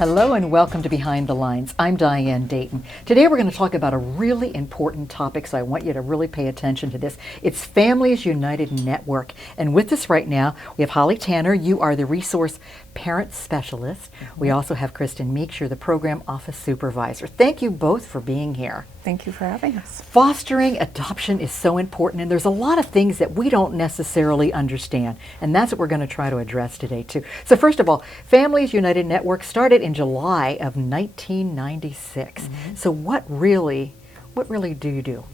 Hello and welcome to Behind the Lines. I'm Diane Dayton. Today we're going to talk about a really important topic, so I want you to really pay attention to this. It's Families United Network. And with us right now, we have Holly Tanner. You are the Resource Parent Specialist. We also have Kristin Meeks. You're the Program Office Supervisor. Thank you both for being here. Thank you for having us. Fostering adoption is so important, and there's a lot of things that we don't necessarily understand, and that's what we're going to try to address today too. So first of all, Families United Network started in July of 1996. So what really do you do?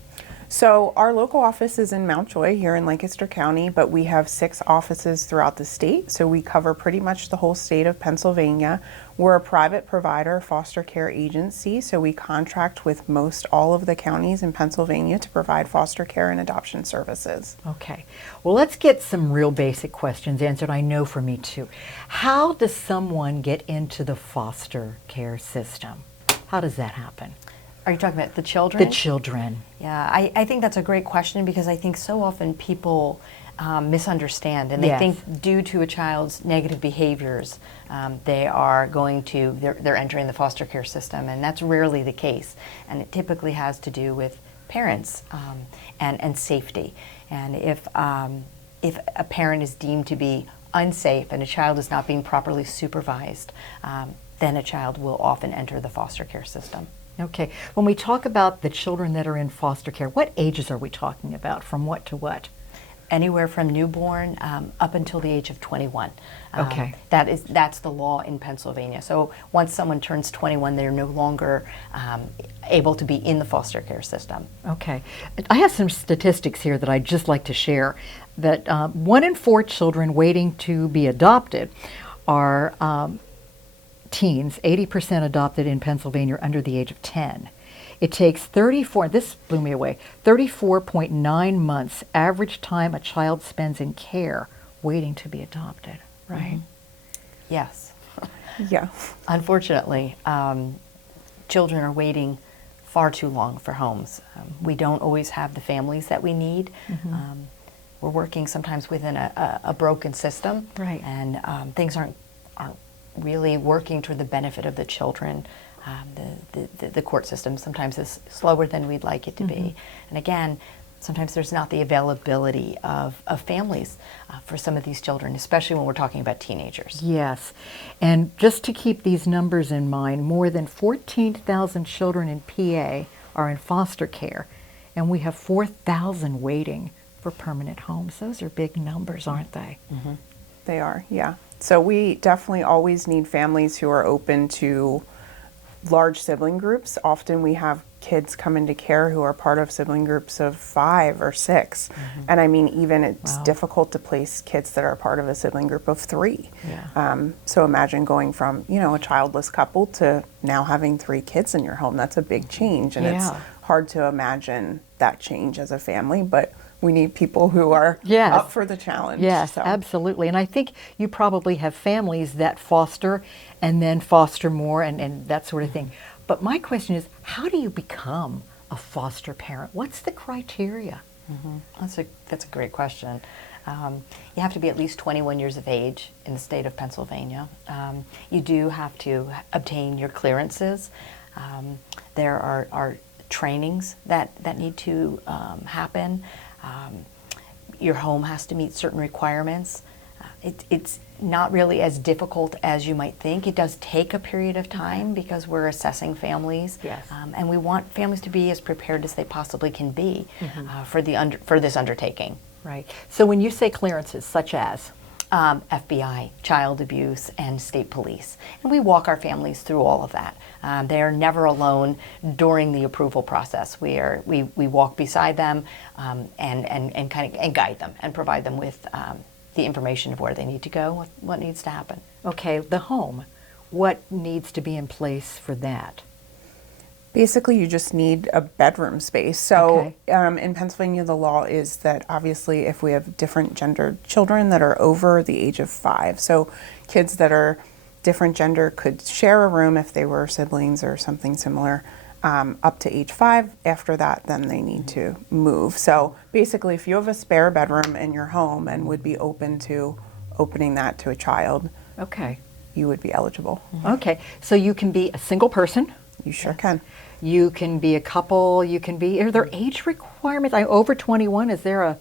So our local office is in Mountjoy here in Lancaster County, but we have 6 offices throughout the state. So we cover pretty much the whole state of Pennsylvania. We're a private provider foster care agency, so we contract with most all of the counties in Pennsylvania to provide foster care and adoption services. Okay. Well, let's get some real basic questions answered. I know for me too. How does someone get into the foster care system? How does that happen? Are you talking about the children? The children. Yeah, I think that's a great question because I think so often people misunderstand, and they think due to a child's negative behaviors, they're entering the foster care system, and that's rarely the case. And it typically has to do with parents and safety. And if a parent is deemed to be unsafe and a child is not being properly supervised, then a child will often enter the foster care system. Okay. When we talk about the children that are in foster care, what ages are we talking about? From what to what? Anywhere from newborn up until the age of 21. Okay. That's the law in Pennsylvania. So once someone turns 21, they're no longer able to be in the foster care system. Okay. I have some statistics here that I'd just like to share. That 1 in 4 children waiting to be adopted are teens, 80% adopted in Pennsylvania under the age of 10. It takes this blew me away, 34.9 months average time a child spends in care waiting to be adopted, right? Yes. Yeah. Unfortunately, children are waiting far too long for homes. We don't always have the families that we need. We're working sometimes within a broken system, right? And things aren't really working toward the benefit of the children. The court system sometimes is slower than we'd like it to be. And again, sometimes there's not the availability of families for some of these children, especially when we're talking about teenagers. Yes. And just to keep these numbers in mind, more than 14,000 children in PA are in foster care, and we have 4,000 waiting for permanent homes. Those are big numbers, aren't they? They are, yeah. So we definitely always need families who are open to large sibling groups. Often we have kids come into care who are part of sibling groups of 5 or 6. And I mean, even it's difficult to place kids that are part of a sibling group of 3. Yeah. So imagine going from, a childless couple to now having 3 kids in your home. That's a big change, and it's hard to imagine that change as a family, but we need people who are up for the challenge. Yes, so. Absolutely. And I think you probably have families that foster and then foster more and that sort of thing. But my question is, how do you become a foster parent? What's the criteria? That's a great question. You have to be at least 21 years of age in the state of Pennsylvania. You do have to obtain your clearances. There are trainings that need to happen. Your home has to meet certain requirements. It's not really as difficult as you might think. It does take a period of time because we're assessing families, and we want families to be as prepared as they possibly can be for this undertaking. Right. So when you say clearances, such as? FBI, child abuse, and state police. And we walk our families through all of that. They are never alone during the approval process. We walk beside them and guide them and provide them with the information of where they need to go, what needs to happen. Okay, the home. What needs to be in place for that? Basically, you just need a bedroom space. So in Pennsylvania, the law is that obviously if we have different gendered children that are over the age of 5, so kids that are different gender could share a room if they were siblings or something similar, up to age 5. After that, then they need to move. So basically, if you have a spare bedroom in your home and would be open to opening that to a child, you would be eligible. Okay, so you can be a single person. You sure can. You can be a couple. You can be. Are there age requirements? Over 21. Is there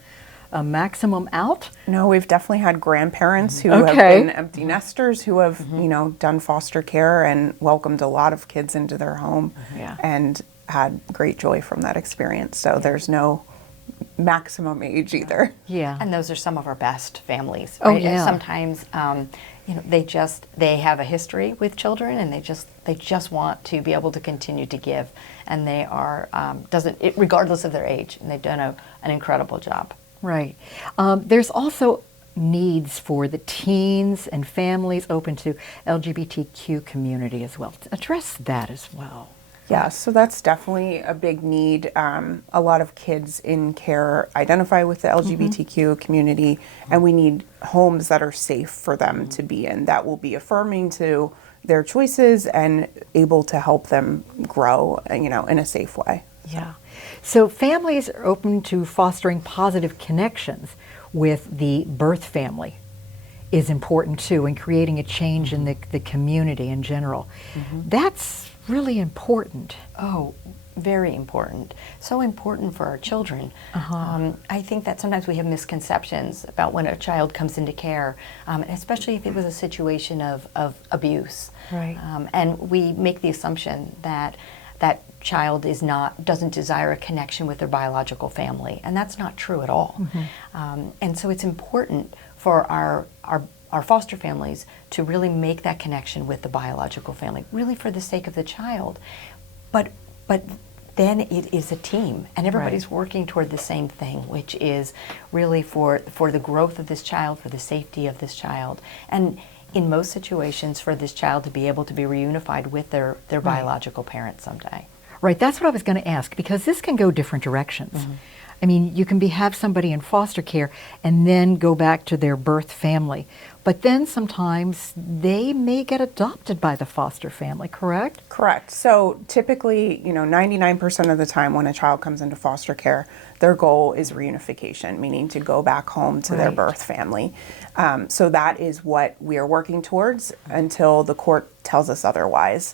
a maximum out? No, we've definitely had grandparents who Okay. have been empty nesters who have, done foster care and welcomed a lot of kids into their home Yeah. and had great joy from that experience. So there's no maximum age either. Yeah. And those are some of our best families. Oh, Right? And yeah. sometimes, they have a history with children, and they just want to be able to continue to give, and they are regardless of their age, and they've done an incredible job. Right. There's also needs for the teens and families open to LGBTQ community as well. Address that as well. Yeah, so that's definitely a big need. A lot of kids in care identify with the LGBTQ community, and we need homes that are safe for them to be in, that will be affirming to their choices and able to help them grow, in a safe way. Yeah. So families are open to fostering positive connections with the birth family is important too, and creating a change in the community in general. That's really important. Oh, very important. So important for our children. I think that sometimes we have misconceptions about when a child comes into care, especially if it was a situation of abuse. Right. And we make the assumption that that child doesn't desire a connection with their biological family, and that's not true at all. And so it's important for our foster families to really make that connection with the biological family, really for the sake of the child. But then it is a team, and everybody's working toward the same thing, which is really for the growth of this child, for the safety of this child, and in most situations for this child to be able to be reunified with their biological parents someday. Right, that's what I was going to ask, because this can go different directions. I mean, you can have somebody in foster care and then go back to their birth family. But then sometimes they may get adopted by the foster family, correct? Correct. So typically, 99% of the time when a child comes into foster care, their goal is reunification, meaning to go back home to their Right. birth family. So that is what we are working towards until the court tells us otherwise.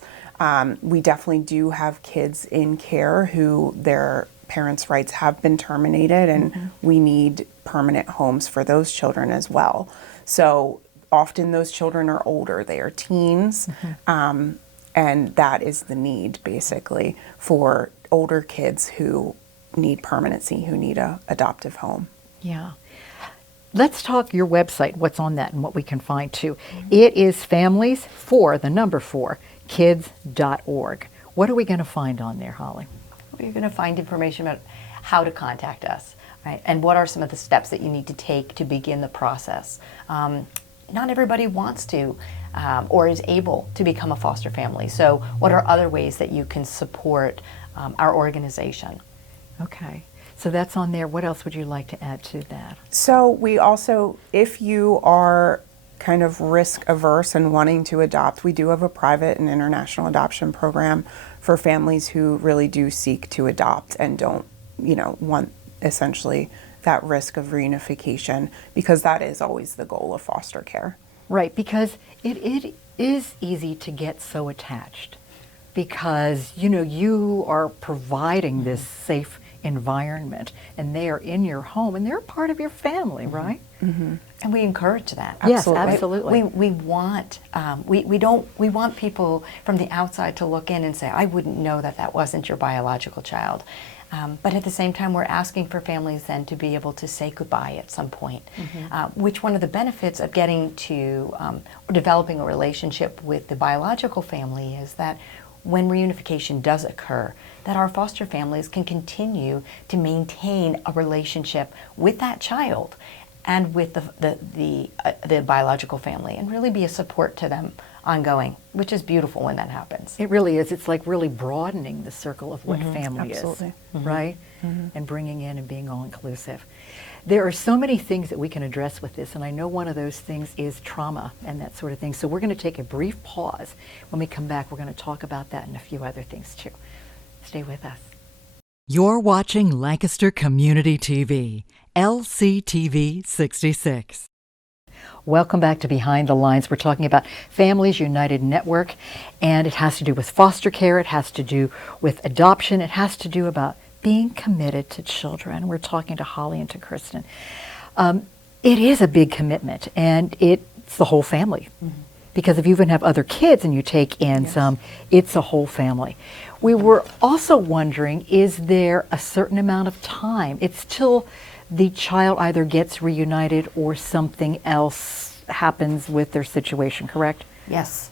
We definitely do have kids in care who their parents' rights have been terminated, and we need permanent homes for those children as well. So often those children are older, they are teens, and that is the need basically for older kids who need permanency, who need a adoptive home. Yeah. Let's talk your website, what's on that and what we can find too. It is families for the number 4 kids.org. What are we going to find on there, Holly? You're going to find information about how to contact us, right? And what are some of the steps that you need to take to begin the process. Not everybody wants to or is able to become a foster family. So what are other ways that you can support our organization? Okay. So that's on there. What else would you like to add to that? So we also, if you are kind of risk averse and wanting to adopt, we do have a private and international adoption program for families who really do seek to adopt and don't, want essentially that risk of reunification, because that is always the goal of foster care. Right, because it is easy to get so attached because, you are providing this safe environment and they are in your home and they're a part of your family, right? And we encourage that. Yes, Absolutely. absolutely. We want we want people from the outside to look in and say, I wouldn't know that wasn't your biological child. But at the same time, we're asking for families then to be able to say goodbye at some point. Which one of the benefits of getting to developing a relationship with the biological family is that when reunification does occur, that our foster families can continue to maintain a relationship with that child and with the biological family, and really be a support to them ongoing, which is beautiful when that happens. It really is. It's like really broadening the circle of what family Absolutely. is, right? And bringing in and being all inclusive. There are so many things that we can address with this, and I know one of those things is trauma and that sort of thing. So we're going to take a brief pause. When we come back, we're going to talk about that and a few other things too. Stay with us. You're watching Lancaster Community TV, LCTV 66. Welcome back to Behind the Lines. We're talking about Families United Network, and it has to do with foster care, it has to do with adoption, it has to do about being committed to children. We're talking to Holly and to Kristin. It is a big commitment, and it's the whole family. Because if you even have other kids and you take in some, it's a whole family. We were also wondering, is there a certain amount of time? It's till the child either gets reunited or something else happens with their situation, correct? Yes.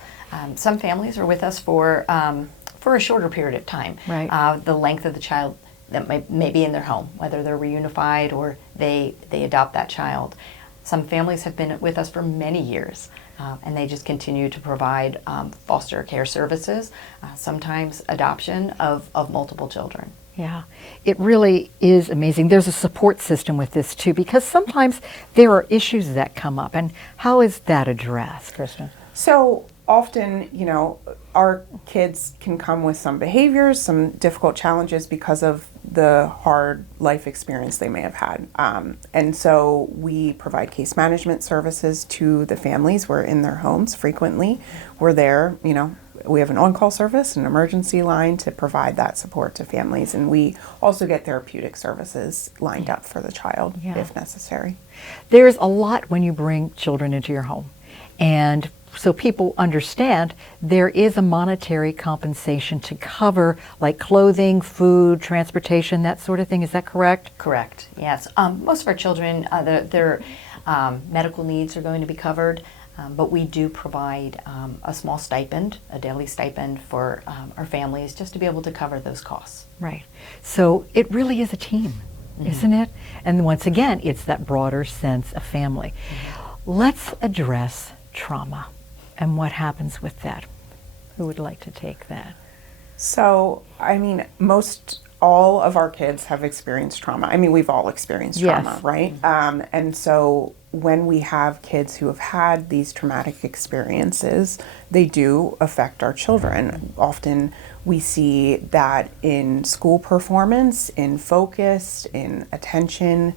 Some families are with us for a shorter period of time. Right. The length of the child that may be in their home, whether they're reunified or they adopt that child. Some families have been with us for many years, and they just continue to provide foster care services, sometimes adoption of multiple children. Yeah, it really is amazing. There's a support system with this too, because sometimes there are issues that come up. And how is that addressed, Kristin? So often, our kids can come with some behaviors, some difficult challenges because of the hard life experience they may have had. And so we provide case management services to the families. We're in their homes frequently. We're there, we have an on-call service, an emergency line to provide that support to families. And we also get therapeutic services lined up for the child if necessary. There's a lot when you bring children into your home. And so people understand there is a monetary compensation to cover like clothing, food, transportation, that sort of thing. Is that correct? Correct, yes. Most of our children, their medical needs are going to be covered. But we do provide a small stipend, a daily stipend for our families just to be able to cover those costs. Right. So it really is a team, isn't it? And once again, it's that broader sense of family. Let's address trauma and what happens with that. Who would like to take that? So, most all of our kids have experienced trauma. We've all experienced trauma, right? And so when we have kids who have had these traumatic experiences, they do affect our children. Often we see that in school performance, in focus, in attention,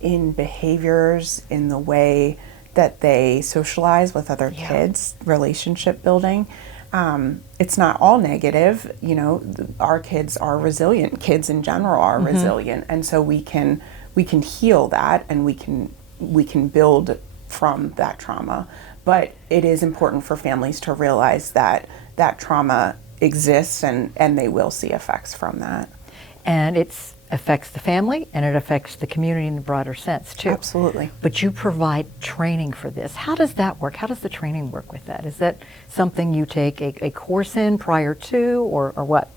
in behaviors, in the way that they socialize with other kids, relationship building. It's not all negative. Our kids are resilient. Kids in general are resilient, and so we can heal that, and we can build from that trauma. But it is important for families to realize that that trauma exists, and they will see effects from that. And it affects the family, and it affects the community in the broader sense too. Absolutely. But you provide training for this. How does that work? How does the training work with that? Is that something you take a course in prior to, or what?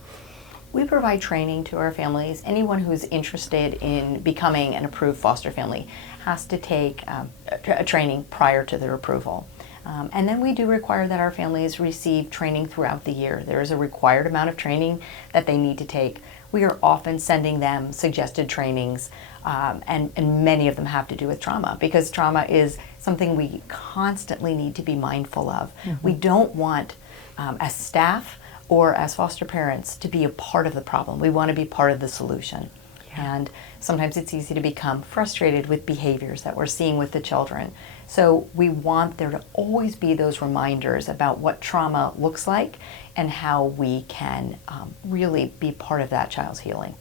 We provide training to our families. Anyone who's interested in becoming an approved foster family has to take a training prior to their approval. And then we do require that our families receive training throughout the year. There is a required amount of training that they need to take. We are often sending them suggested trainings, and many of them have to do with trauma, because trauma is something we constantly need to be mindful of. We don't want, as staff or as foster parents, to be a part of the problem. We want to be part of the solution. And sometimes it's easy to become frustrated with behaviors that we're seeing with the children. So we want there to always be those reminders about what trauma looks like and how we can really be part of that child's healing.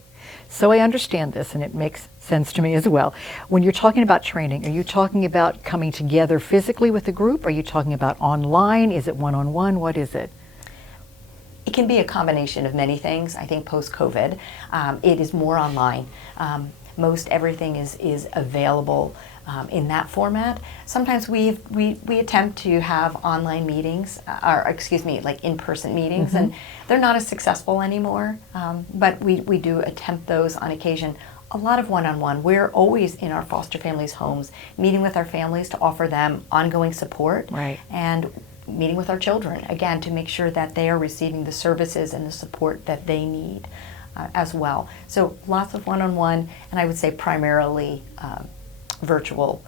So I understand this, and it makes sense to me as well. When you're talking about training, are you talking about coming together physically with a group? Are you talking about online? Is it one-on-one? What is it? It can be a combination of many things. I think post-COVID, it is more online. Most everything is available in that format. Sometimes we attempt to have online meetings, like in-person meetings, and they're not as successful anymore, but we do attempt those on occasion. A lot of one-on-one. We're always in our foster families' homes, meeting with our families to offer them ongoing support, and meeting with our children, again, to make sure that they are receiving the services and the support that they need as well. So lots of one-on-one, and I would say primarily virtual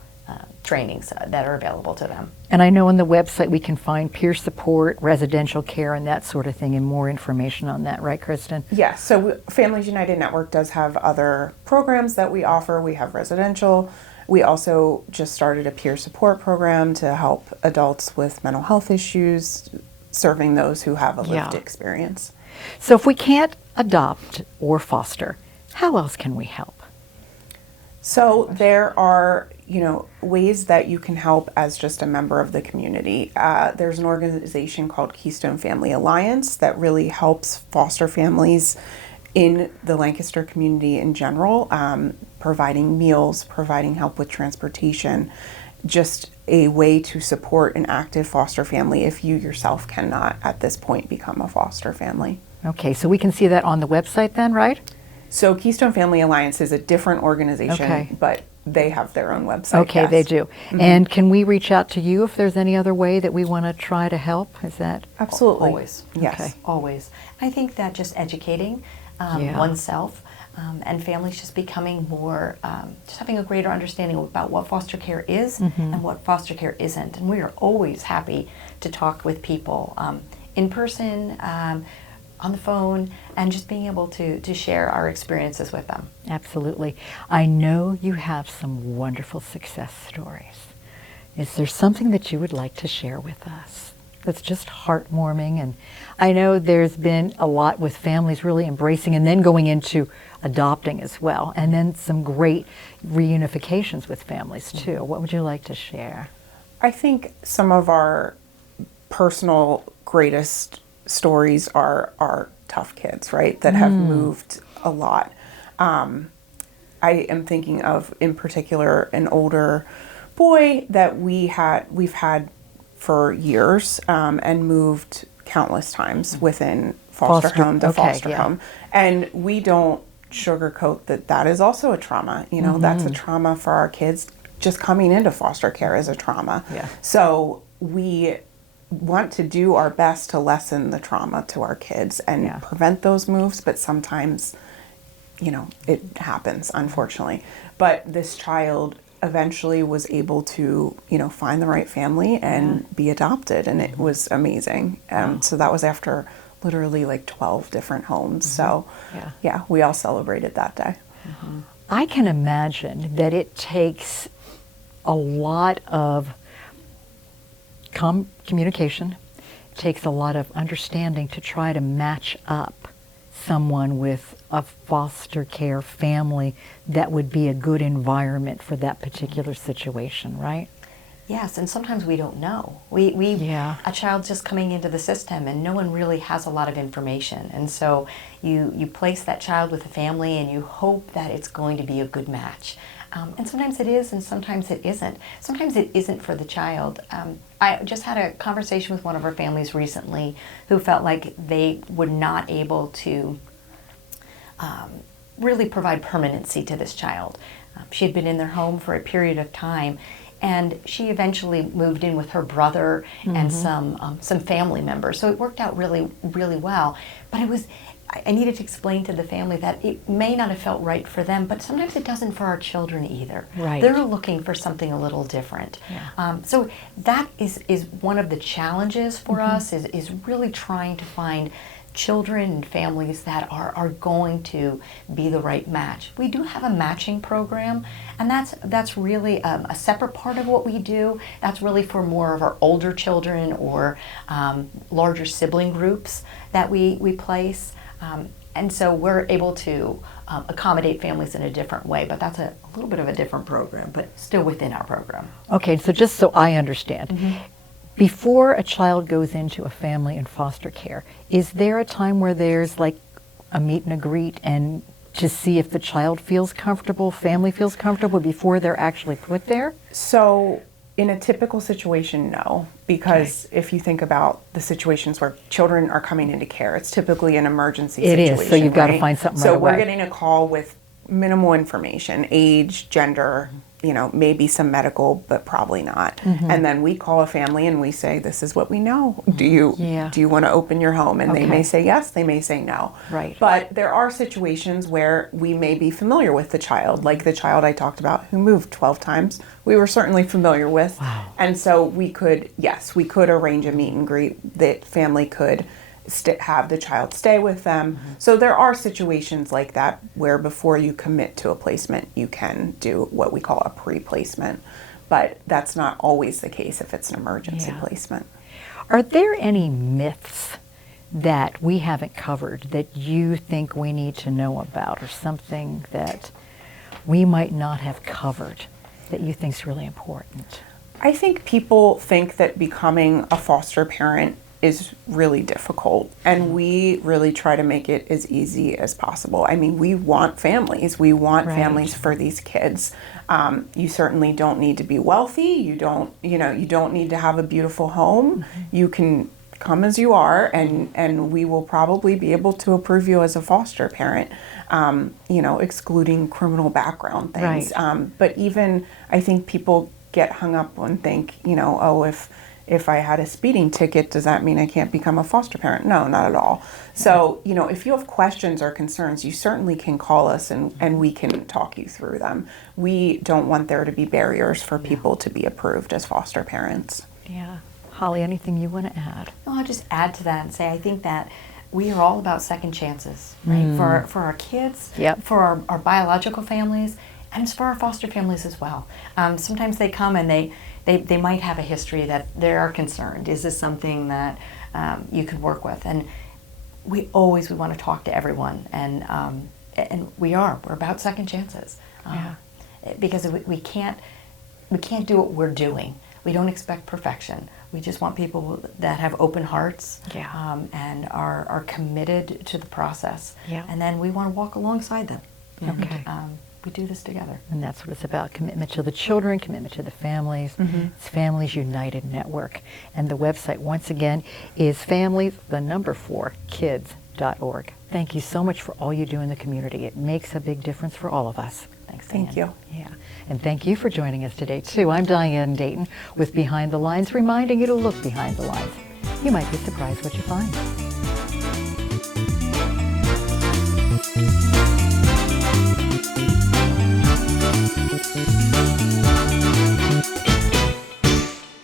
trainings that are available to them. And I know on the website we can find peer support, residential care, and that sort of thing, and more information on that, right, Kristin? Yes, so Families United Network does have other programs that we offer. We have residential We also just started a peer support program to help adults with mental health issues, serving those who have a lived experience. So if we can't adopt or foster, how else can we help? So there are, ways that you can help as just a member of the community. There's an organization called Keystone Family Alliance that really helps foster families in the Lancaster community in general, providing meals, providing help with transportation, just a way to support an active foster family if you yourself cannot at this point become a foster family. Okay, so we can see that on the website then, right? So Keystone Family Alliance is a different organization, but they have their own website. Okay, they do. Mm-hmm. And can we reach out to you if there's any other way that we want to try to help? Is that? Absolutely. Always. Yes. Okay. Always. I think that just educating oneself and families just becoming more, just having a greater understanding about what foster care is and what foster care isn't. And we are always happy to talk with people in person, on the phone, and just being able to share our experiences with them. Absolutely. I know you have some wonderful success stories. Is there something that you would like to share with us that's just heartwarming? And I know there's been a lot with families really embracing and then going into adopting as well, and then some great reunifications with families too. What would you like to share? I think some of our personal greatest stories are tough kids, right, that have moved a lot. I am thinking of, in particular, an older boy that we've had for years and moved countless times within foster home to foster home. And we don't sugarcoat that is also a trauma. That's a trauma for our kids. Just coming into foster care is a trauma. So we want to do our best to lessen the trauma to our kids and prevent those moves, but sometimes, it happens, unfortunately. But this child eventually was able to, find the right family and be adopted, and it was amazing. So that was after literally like 12 different homes. So we all celebrated that day. I can imagine that it takes a lot of communication, takes a lot of understanding to try to match up someone with a foster care family that would be a good environment for that particular situation, right? Yes, and sometimes we don't know. A child's just coming into the system and no one really has a lot of information. And so you place that child with a family and you hope that it's going to be a good match. And sometimes it is and sometimes it isn't. Sometimes it isn't for the child. I just had a conversation with one of our families recently who felt like they were not able to really provide permanency to this child. She had been in their home for a period of time, and she eventually moved in with her brother and some family members. So it worked out really, really well. But I needed to explain to the family that it may not have felt right for them, but sometimes it doesn't for our children either. Right. They're looking for something a little different. So that is one of the challenges for us, is really trying to find children and families that are going to be the right match. We do have a matching program, and that's really a separate part of what we do. That's really for more of our older children or larger sibling groups that we place. And so we're able to accommodate families in a different way, but that's a little bit of a different program, but still within our program. Okay, so just so I understand, before a child goes into a family in foster care, is there a time where there's like a meet and a greet and to see if the child feels comfortable, family feels comfortable before they're actually put there? So in a typical situation, no, because if you think about the situations where children are coming into care, it's typically an emergency situation. It is, so you've got to find something right away. So we're getting a call with minimal information, age, gender, maybe some medical, but probably not. And then we call a family and we say, this is what we know. Do you want to open your home? And they may say yes, they may say no. Right. But there are situations where we may be familiar with the child, like the child I talked about who moved 12 times. We were certainly familiar with. Wow. And so we could arrange a meet and greet that family could have the child stay with them. So there are situations like that where before you commit to a placement, you can do what we call a pre-placement. But that's not always the case if it's an emergency placement. Are there any myths that we haven't covered that you think we need to know about, or something that we might not have covered that you think is really important? I think people think that becoming a foster parent is really difficult, and we really try to make it as easy as possible. I mean, we want families. We want families for these kids. You certainly don't need to be wealthy. You don't need to have a beautiful home. You can come as you are, and we will probably be able to approve you as a foster parent, excluding criminal background things. But even, I think people get hung up and think, if I had a speeding ticket, does that mean I can't become a foster parent? No, not at all. So, if you have questions or concerns, you certainly can call us and we can talk you through them. We don't want there to be barriers for people to be approved as foster parents. Yeah. Holly, anything you want to add? No, I'll just add to that and say I think that we are all about second chances, right? For our kids, for our biological families, and it's for our foster families as well. Sometimes they come and they might have a history that they are concerned. Is this something that you could work with? And we want to talk to everyone, and we're about second chances, because we can't do what we're doing. We don't expect perfection. We just want people that have open hearts and are committed to the process. And then we want to walk alongside them. Okay. We do this together. And that's what it's about: commitment to the children, commitment to the families. It's Families United Network. And the website, once again, is families4kids.org. Thank you so much for all you do in the community. It makes a big difference for all of us. Thanks, Diane. Thank you. Yeah. And thank you for joining us today, too. I'm Diane Dayton with Behind the Lines, reminding you to look behind the lines. You might be surprised what you find.